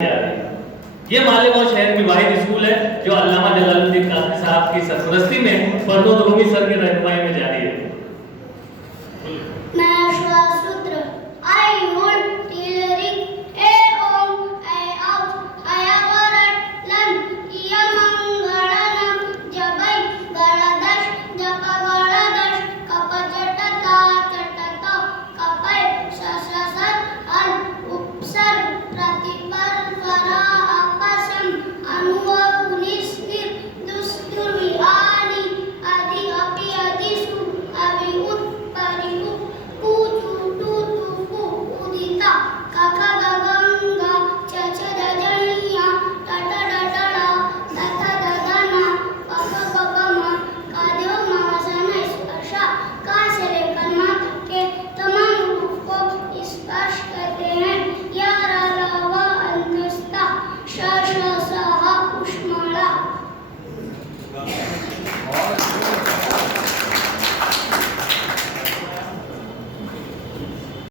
ये मालेगांव शहर की वाहिद स्कूल है जो अल्लामा जलालुद्दीन कासमी साहब की सरपरस्ती में फरदौद रूमी सर की रहनुमाई में जारी